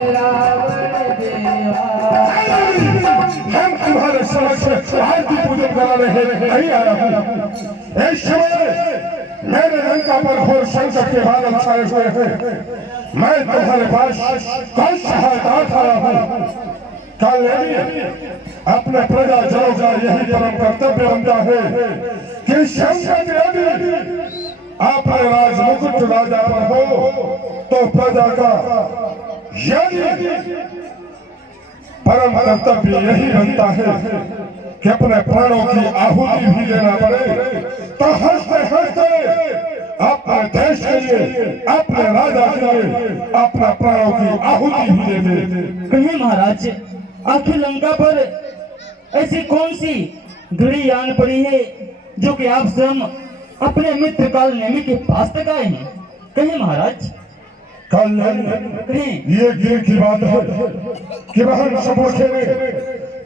हम तुम्हारे समक्ष आरती पूजन कराने नहीं आया हूँ। इस समय मेरे लंका पर घोर संकट के बादल छाए हुए हैं। मैं तुम्हारे पास कल सहायता आया हूँ। कल अपने प्रजा जनों का यही परम कर्तव्य बनता है कि संकट यदि अपने राज मुकुट राजा पर हो तो प्रजा का यदि परम कर्तव्य यही बनता है कि अपने प्राणों की आहुति भी देना पड़े। तो हंसते हंसते अपने देश के लिए, अपने राजा के लिए अपना प्राणों की आहुति भी दे दे। कहीं महाराज, आखिर लंका पर ऐसी कौन सी घड़ी आन पड़ी है जो कि आप स्वयं अपने मित्र काल नेमी के पास तक आए हैं? कहीं महाराज। कल ये दिन की बात है कि बहन सपोषे ने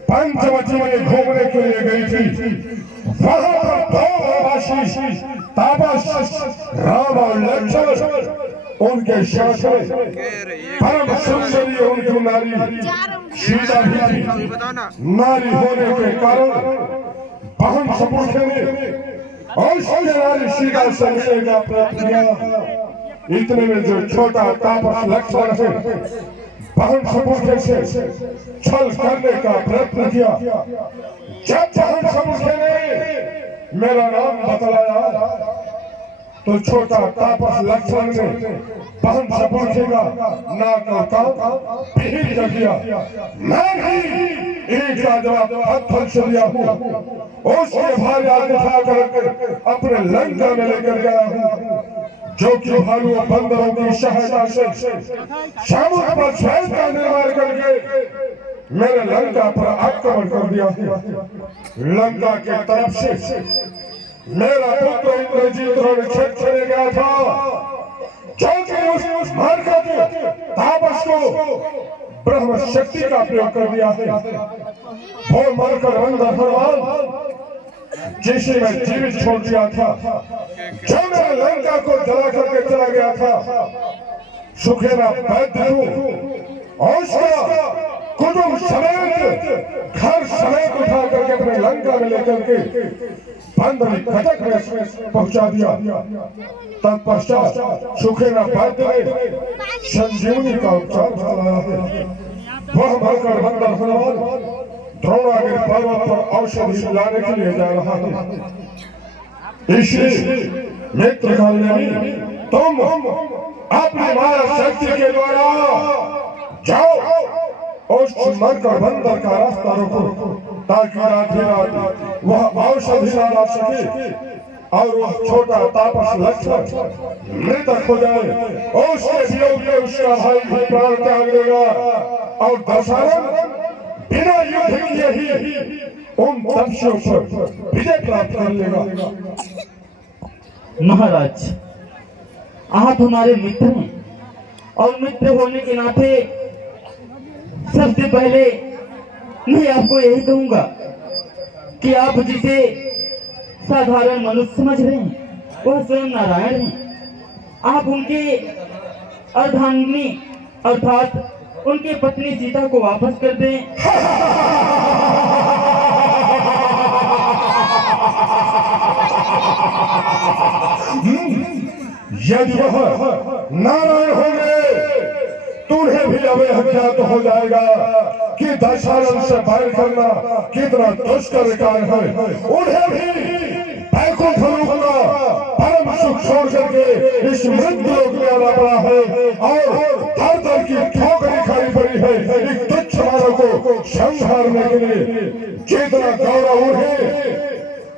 पंचवटी में घूमने के लिए गई थी। वहां पर दो वनवासी तापस राम और लक्ष्मण उनके साथ परम सुंदरी उनकी नारी सीता भी थी। नारी होने के कारण बहन सपोषे ने और नारी सीता से मिलने का प्रयत्न किया। इतने में जो छोटा तापस लक्ष्मण है बहन सपोषे से छल करने का प्रयत्न किया। जब बहन सपोषे ने मेरा नाम बतलाया तो छोटा तापस लक्ष्मण ने बहन सपोषे का नाक और कान पीट कर दिया। मैं भी एक का जवाब पत्थर से दिया हूँ। उसके भार्या दिखा कर अपने लंका में लेकर गया हूँ, जो कि भालू बंदरों की सहायता से समुद्र पर छेद का निर्माण करके मेरे लंका पर आक्रमण कर दिया है। लंका के तरफ से मेरा पुत्र इंद्रजीत रणक्षेत्र चले गया था, जो कि उस मरकत तापस को ब्रह्म शक्ति का प्रयोग कर दिया है। वो मरकर अंदर भगवान जिसे मैं जीवित छोड़ दिया था, जो मेरे लंका को जला करके चला गया था, सुखेरा वैद्य और उसका कुटुंब समेत घर समेत उठा करके अपने लंका में लेकर के बंदरी कटक में पहुंचा दिया। तत्पश्चात सुखेरा वैद्य ने संजीवनी का उपचार चलाया है। वह मरकर बंदर हनुमान द्रोणागिरि पर्वत पर औषधि लाने के लिए जा रहा है। इसलिए मित्र काल नेमी तुम अपनी माया शक्ति के द्वारा जाओ उस मरकर बंदर का रास्ता रोको, ताकि रात ही रात वह औषधि ला सके और वह छोटा तापस लक्ष्मण मृतक हो जाए। उसके वियोग में उसका भाई भी प्राण त्याग देगा और दशरथ बिना युद्ध किए ही उन तपस्यों पर विजय प्राप्त कर लेगा। महाराज, आप हमारे मित्र हैं और मित्र होने के नाते सबसे पहले मैं आपको यही कहूंगा कि आप जिसे साधारण मनुष्य समझ रहे हैं वह स्वयं नारायण हैं। आप उनके अर्धांगिनी अर्थात उनकी पत्नी सीता को वापस कर दें। यदि वह नारायण होंगे तो उन्हें भी अब अज्ञात हो जाएगा कि दशरथ से बैर करना कितना दुष्कर कार्य है। उन्हें भी बैकुंठ लोक का परम सुख छोड़ करके इस मृत्यु लोक में आना पड़ा है और दर दर की ठोकरें खानी पड़ी है एक तुच्छ मानव को संहारने के लिए। जितना गौरव उन्हें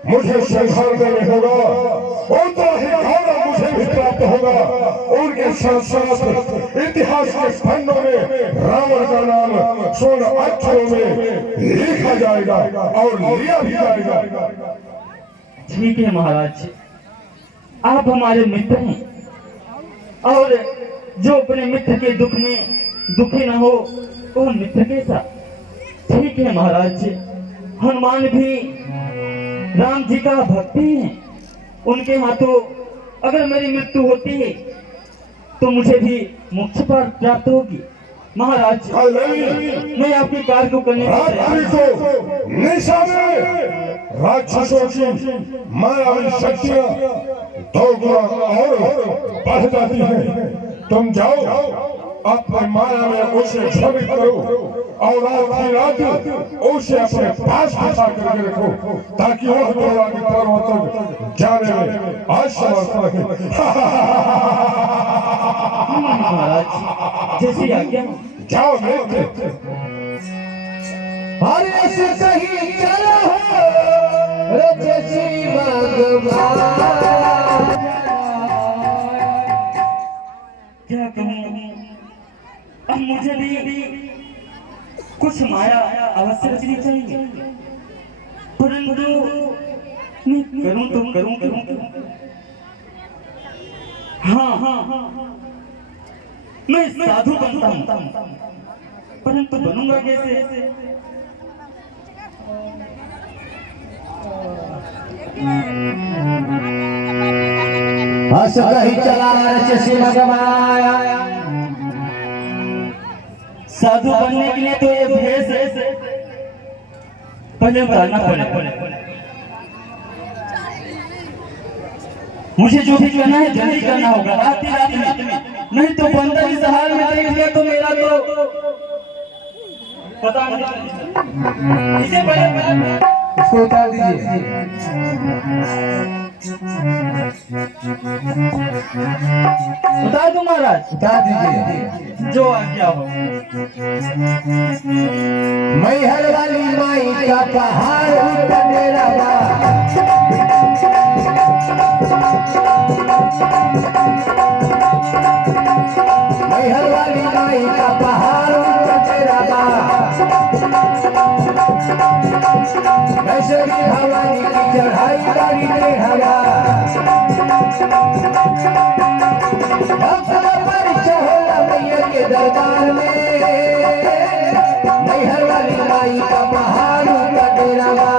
मुझे संहारने में होगा उतना ही गौरव मुझे भी प्राप्त होगा। उनके साथ साथ इतिहास के पन्नों में रावण का नाम स्वर्ण अक्षरों में लिखा जाएगा और लिया भी जाएगा। ठीक है महाराज, आप हमारे मित्र हैं और जो अपने मित्र के दुख में दुखी न हो वह मित्र कैसा। ठीक है महाराज, हनुमान भी राम जी का भक्ति है। उनके हाथों अगर मेरी मृत्यु होती है तो मुझे भी मोक्ष प्राप्त होगी। महाराज कल नहीं मैं आपकी कार को करने को रात्रि तैयार को निशा में राक्षसों की मायावी शक्तियां दो गुना और बढ़ जाती है। तुम जाओ अपने माया में उसे भ्रमित करो और रात की रात उसे अपने पास फंसा करके रखो ताकि वह द्रोणा के पर्वत तक जाने में असमर्थ रहे। महाराज जैसी आज्ञा। जाओ मित्र। हरे से कहीं चला हो रजसी भगवान। क्या कहूँ अब मुझे भी कुछ माया अवश्य रचनी चाहिए, परंतु मैं करूँ। हाँ मैं साधु बनता हूँ, परंतु बनूंगा कैसे? हस कहीं चला रजसी भगवान। साधु बनने के लिए तो ये भेष पहले बताना पड़ेगा। मुझे जो भी करना है जल्दी करना होगा, रात में, नहीं तो बंदर इस हाल में देख लिया तो मेरा तो पता नहीं। इसे पहले इसको उतार दीजिए। उतार दो महाराज। उतार दीजिए। जो आज्ञा हो। मैहर वाली माई का पहाड़ ऊपर डेरा बा। मैहर वाली माई का पहाड़ ऊपर डेरा बा। वैष्णवी भवानी की चढ़ाई गाड़ी में हवा। मैया के दरबार में मैहर वाली माई का पहाड़ का डेरा बा।